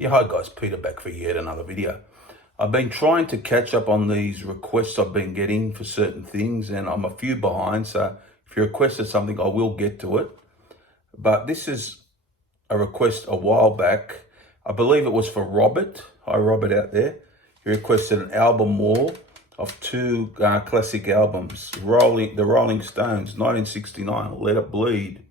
Yeah, hi guys, Peter back for yet another video. I've been trying to catch up on these requests I've been getting for certain things, and I'm a few behind, so if you requested something, I will get to it. But this is a request a while back. I believe it was for Robert. Hi Robert out there. He requested an album wall of two classic albums, the Rolling Stones, 1969, Let It Bleed,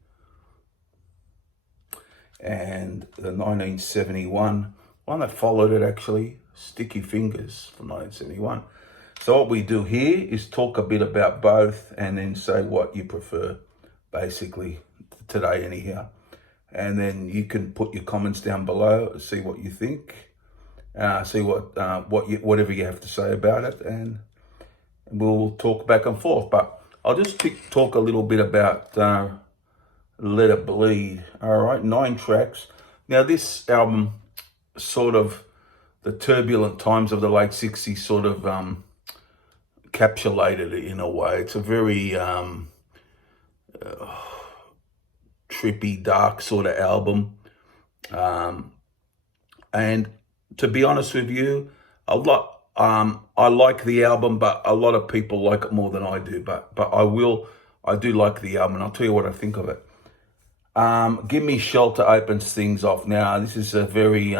and the 1971 one that followed it, actually, Sticky Fingers from 1971. So what we do here is talk a bit about both and then say what you prefer, basically, today anyhow. And then you can put your comments down below, see what you think, see whatever you have to say about it, and we'll talk back and forth. But I'll just talk a little bit about Let It Bleed. All right, 9 tracks. Now this album, sort of the turbulent times of the late 60s, sort of encapsulated it in a way. It's a very trippy, dark sort of album. And to be honest with you, I like the album, but a lot of people like it more than I do. But I do like the album, and I'll tell you what I think of it. Give Me Shelter opens things off. Now, this is a very,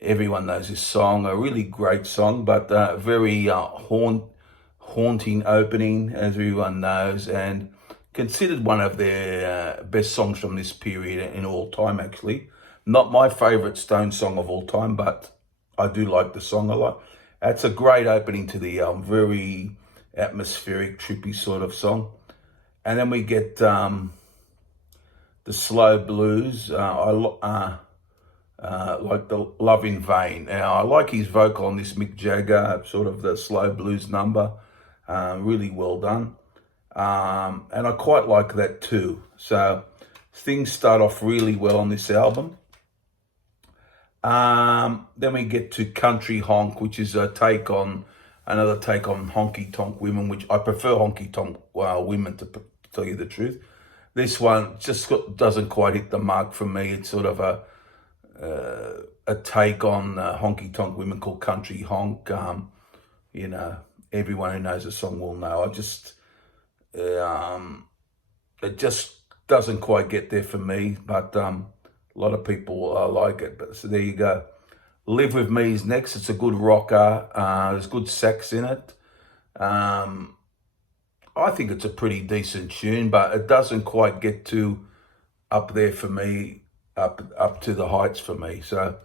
everyone knows this song, a really great song, but very haunting opening, as everyone knows, and considered one of their best songs from this period in all time, actually. Not my favourite Stone song of all time, but I do like the song a lot. It's a great opening to the album, very atmospheric, trippy sort of song. And then we get the slow blues. I like the Love in Vain. Now, I like his vocal on this Mick Jagger, sort of the slow blues number. Really well done. And I quite like that too. So things start off really well on this album. Then we get to Country Honk, which is another take on honky tonk women, which I prefer honky tonk women, to tell you the truth. This one just doesn't quite hit the mark for me. It's sort of a take on honky tonk women called Country Honk. You know, everyone who knows the song will know. It just doesn't quite get there for me, but a lot of people like it. But so there you go. Live With Me is next. It's a good rocker. There's good sax in it. I think it's a pretty decent tune, but it doesn't quite get to up there for me, up to the heights for me. So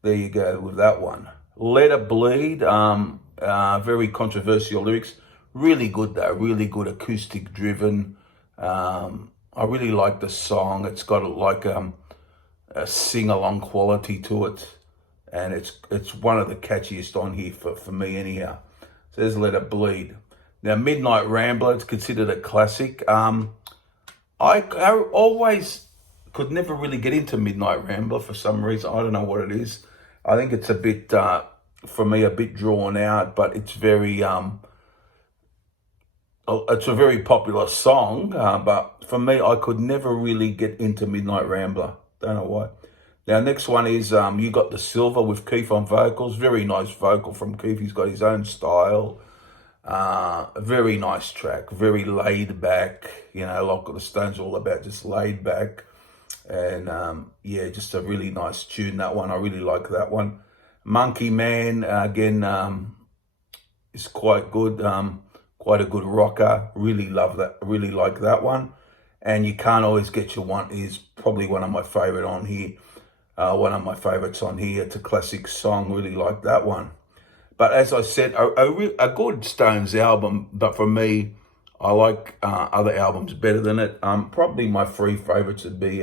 there you go with that one. Let It Bleed, very controversial lyrics. Really good though, really good acoustic driven. I really like the song. It's got like a sing-along quality to it. And it's one of the catchiest on here for me anyhow. So there's Let It Bleed. Now, Midnight Rambler, it's considered a classic. I always could never really get into Midnight Rambler for some reason. I don't know what it is. I think it's a bit, for me, a bit drawn out, but it's very, it's a very popular song. But for me, I could never really get into Midnight Rambler. Don't know why. Now, next one is You Got the Silver with Keith on vocals. Very nice vocal from Keith. He's got his own style. Very nice track, very laid back, you know, like the Stones are all about, just laid back. And yeah, just a really nice tune, that one. I really like that one. Monkey Man, again, is quite good, quite a good rocker. Really love that, really like that one. And You Can't Always Get Your Want is probably one of my favorite on here. One of my favorites on here. It's a classic song, really like that one. But as I said, a good Stones album, but for me, I like other albums better than it. Probably my 3 favorites would be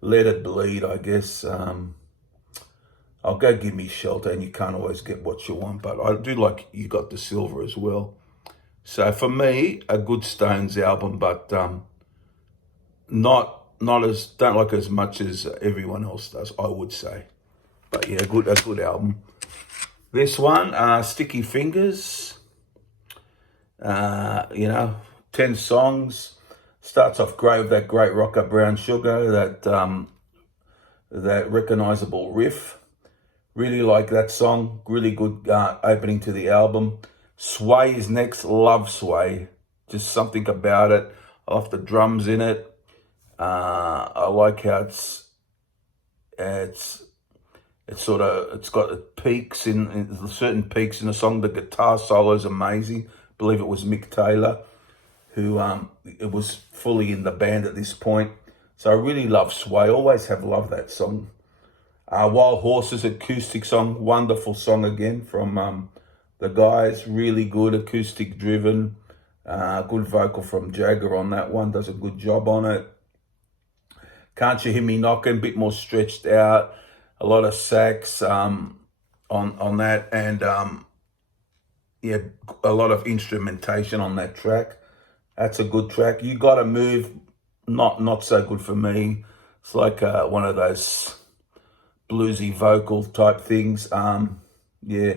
Let It Bleed, I guess. I'll go Give Me Shelter, and You Can't Always Get What You Want, but I do like You Got the Silver as well. So for me, a good Stones album, but don't like as much as everyone else does, I would say. But yeah, a good album. This one, Sticky Fingers, you know, 10 songs. Starts off great with that great rocker Brown Sugar, that that recognizable riff. Really like that song. Really good opening to the album. Sway is next. Love Sway. Just something about it. I love the drums in it. I like how it's got peaks in certain peaks in the song. The guitar solo is amazing. I believe it was Mick Taylor who it was fully in the band at this point. So I really love Sway. Always have loved that song. Wild Horses acoustic song, wonderful song again from the guys. Really good, acoustic driven. Good vocal from Jagger on that one. Does a good job on it. Can't You Hear Me Knocking? A bit more stretched out. A lot of sax on that, and yeah, a lot of instrumentation on that track. That's a good track. You Gotta Move, not so good for me. It's like one of those bluesy vocal type things. Yeah,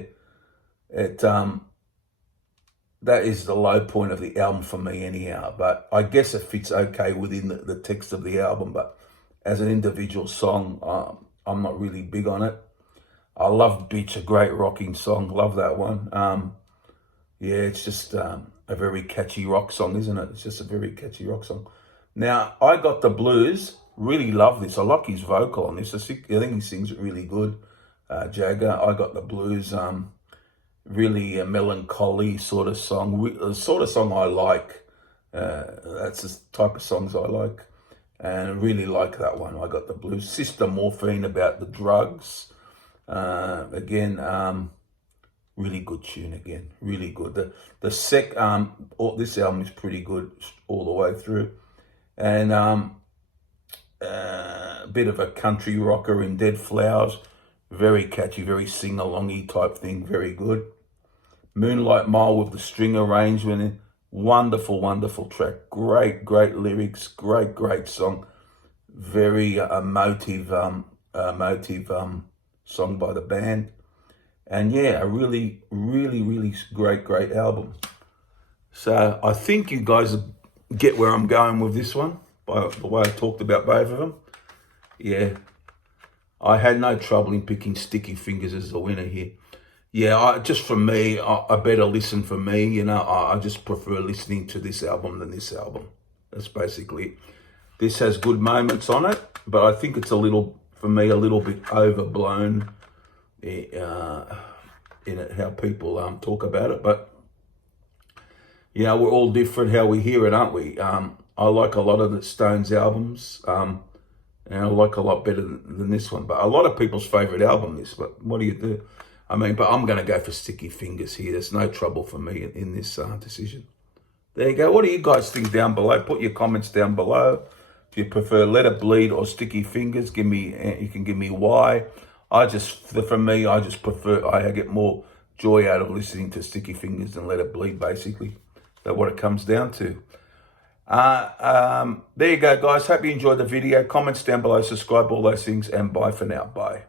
that is the low point of the album for me anyhow. But I guess it fits okay within the text of the album. But as an individual song, I'm not really big on it. I love Bitch, a great rocking song. Love that one. Yeah, it's just a very catchy rock song, isn't it? It's just a very catchy rock song. Now, I Got the Blues. Really love this. I like his vocal on this. I think he sings it really good. Jagger, I Got the Blues. Really a melancholy sort of song. The sort of song I like. That's the type of songs I like. And I really like that one. I Got the Blues. Sister Morphine, about the drugs. Again, really good tune again. Really good. This album is pretty good all the way through. And a bit of a country rocker in Dead Flowers. Very catchy, very sing-alongy type thing. Very good. Moonlight Mile with the string arrangement. Wonderful, wonderful track. Great lyrics. Great song. Very emotive song by the band. And yeah, a really great album. So I think you guys get where I'm going with this one by the way I talked about both of them. Yeah, I had no trouble in picking Sticky Fingers as the winner here. Yeah, just for me, a better listen for me. You know, I just prefer listening to this album than this album. That's basically it. This has good moments on it, but I think it's for me, a little bit overblown in it, how people talk about it. But, you know, we're all different how we hear it, aren't we? I like a lot of the Stones albums, and I like a lot better than this one. But a lot of people's favourite album, this. But what do you do? I mean, but I'm going to go for Sticky Fingers here. There's no trouble for me in this decision. There you go. What do you guys think down below? Put your comments down below. If you prefer Let It Bleed or Sticky Fingers, you can give me why. For me, I just prefer, I get more joy out of listening to Sticky Fingers than Let It Bleed, basically. That's what it comes down to. There you go, guys. Hope you enjoyed the video. Comments down below, subscribe, all those things, and bye for now. Bye.